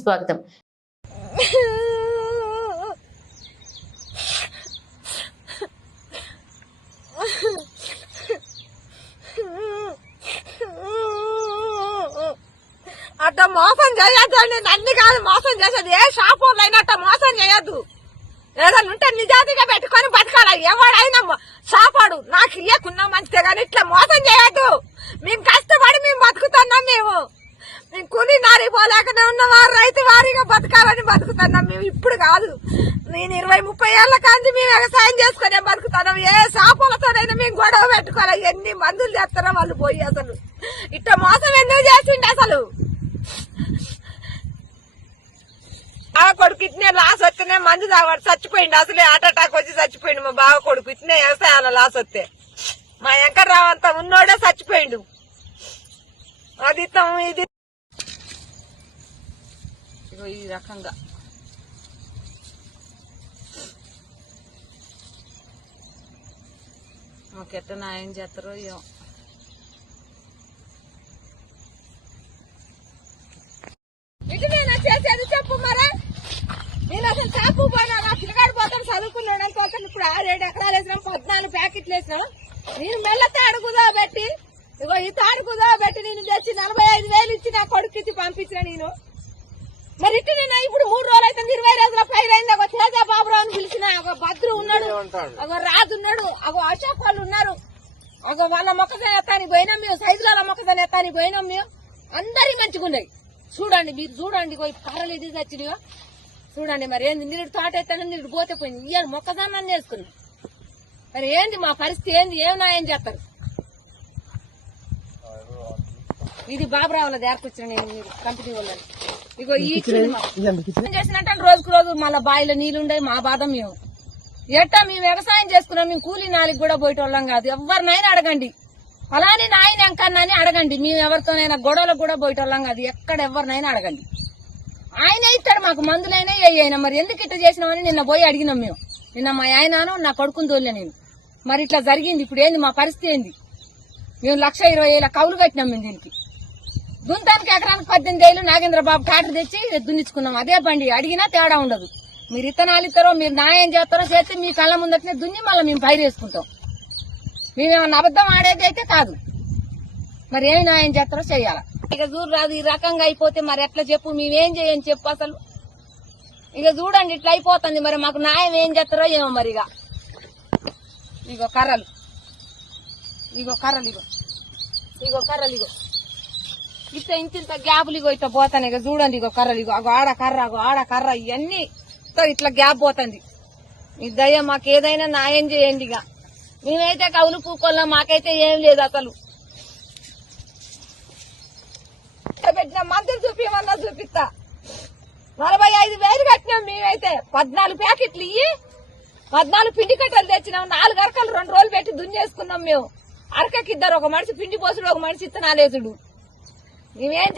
స్వాగతం. అట్ట మోసం చేయొద్దు అండి నన్ను కాదు మోసం చేసేది. ఏ షాప్ అయినా అట్ట మోసం చేయొద్దు. ఏదైనా ఉంటే నిజాతిగా పెట్టుకొని బతకాల. ఎవడైనా షాపాడు. నాకు ఇయ్యకున్నా మంచిదే కానీ ఇట్లా మోసం చేయొద్దు. మేము కష్టపడి మేము బతుకుతున్నాం మేము మేము కూలి ఉన్న వారు రైతు వారిగా బతకాలని బతుకుతున్నాం మేము ఇప్పుడు కాదు. నేను ఇరవై ముప్పై ఏళ్ళ కాంచి మేము వ్యవసాయం చేసుకునే బతుకుతున్నాం ఏ షాపులతోనైనా మేము గొడవ పెట్టుకోవాలి. ఎన్ని మందులు చేస్తారో వాళ్ళు పోయి అసలు. ఇట్ట మోసం ఎందుకు చేసిండు అసలు? బావ కొడుకు ఇట్నే లాస్ వస్తేనే మందు తాగాడు. చచ్చిపోయిండు. అసలే హార్ట్ అటాక్ వచ్చి చచ్చిపోయిండు మా బావ కొడుకు. ఇట్నే వ్యవసాయాల లాస్ వస్తే. మా వెంకట్రావు అంత ఉన్నోడే చచ్చిపోయిండు. అది ఇది ఇగో ఈ రకంగా మాకు ఎట్ట న్యాయం చేస్తారో ఏమో ఇది నేను చేసేది చెప్పు మరా నేను అసలు షాపు పోయినా నా పిల్లగాడు పోతాను చదువుకున్నాడు అనుకోతాను ఇప్పుడు ఆరేడు ఎకరాలు వేసినాం పద్నాలుగు ప్యాకెట్లు వేసినాం నేను మెల్ల తాడుకుదా పెట్టి ఇగో ఈ తాడుకుదా పెట్టి నేను తెచ్చి నలభై ఐదు వేలు ఇచ్చి నా కొడుకు ఇచ్చి పంపించిన నేను. మరి నేను ఇప్పుడు మూడు రోజులు అయితే ఇరవై రోజుల పైన అయింది. ఒక తేజ బాబురావు అని పిలిచిన ఒక భద్రు ఉన్నాడు ఒక రాజు ఉన్నాడు ఒక అశోక్ వాళ్ళు ఉన్నారు. ఒక వాళ్ళ మొక్కజొన్న ఎత్తానికి పోయినాం మేము సైజుల మొక్కజొన్న ఎత్తానికి పోయినాం మేము. అందరి మంచిగా ఉన్నాయి. చూడండి మీరు చూడండి ఈ కర్రలు ఇది తెచ్చినాయో. చూడండి మరి ఏంది నీరు తోట ఎత్తాను నీరు పోతే పోయింది. ఇయ్యాలి మొక్కజొన్న చేసుకున్నాం. మరి ఏంది మా పరిస్థితి ఏంది? ఏం నాయం చేస్తారు? ఇది బాబురావుల దేరకొచ్చిన నేను మీరు కంపెనీ వాళ్ళని. ఇగో ఈ చేసినట్టే రోజుకు రోజు మళ్ళీ బావిలో నీళ్ళు ఉండే మా బాధ మేము. ఎట్టా మేము వ్యవసాయం చేసుకున్నాం మేము కూలీ నాలుగు కూడా పోయేటోళ్ళం కాదు. ఎవరినైనా అడగండి. ఫలాని నాయన ఎంకన్నా అడగండి. మేము ఎవరితోనైనా గొడవలకు కూడా పోయేటోళ్ళం కాదు. ఎక్కడ ఎవరినైనా అడగండి. ఆయన ఇస్తాడు మాకు మందులైనా ఏ అయినా. మరి ఎందుకు ఇట్లా చేసినామని నిన్న పోయి అడిగినాం మేము. నిన్న మా ఆయనను నా కొడుకుని తోలే నేను. మరి ఇట్లా జరిగింది. ఇప్పుడు ఏంది? మా పరిస్థితి ఏంది? మేము లక్ష ఇరవై వేల కౌలు కట్టినాం మేము దీనికి. దుంతానికి ఎకరానికి పద్దెనిమిది వేలు నాగేంద్ర బాబు ట్రాక్టర్ తెచ్చి దున్నించుకున్నాం అదే బండి. అడిగినా తేడా ఉండదు. మీరు ఇత్తనాలు ఇస్తారో మీరు న్యాయం చేస్తారో చేస్తే మీ కళ్ళ ముందటనే దున్ని మళ్ళీ మేము పైరు వేసుకుంటాం. మేమేమన్నా అబద్ధం ఆడేది అయితే కాదు. మరి ఏం న్యాయం చేస్తారో చెయ్యాల ఇక చూడు రాదు ఈ రకంగా అయిపోతే మరి ఎట్లా చెప్పు? మేమేం చేయని చెప్పు అసలు. ఇక చూడండి ఇట్లా అయిపోతుంది. మరి మాకు న్యాయం ఏం చేస్తారో ఏమో మరి ఇక. ఇగో కర్రలు. ఇగో కర్రలు ఇగో. ఇగో కర్రలు ఇగో. ఇట్ట ఇంత గ్యాపులు ఇగో ఇట్లా పోతాను ఇక చూడండి ఇగో కర్రలు ఇగో అగో ఆడ కర్ర అగో ఆడ కర్ర ఇవన్నీ ఇట్లా ఇట్లా గ్యాప్ పోతుంది. ఈ దయ మాకు ఏదైనా న్యాయం చేయండి ఇక మేమైతే కవులు పూకొల్లా మాకైతే ఏం లేదు అసలు. పెట్టిన మందులు చూపించమన్నా చూపిస్తా. నలభై ఐదు వేలు కట్టినాం మేమైతే. పద్నాలుగు ప్యాకెట్లు ఇయ్యి పద్నాలుగు పిండి కట్టలు తెచ్చినాం నాలుగు అరకలు రెండు రోజులు పెట్టి దున్నేసుకున్నాం మేము. అరకకి ఇద్దరు ఒక మనిషి పిండి పోసుడు ఒక మనిషి ఇత్తనాలేసుడు. మేమేం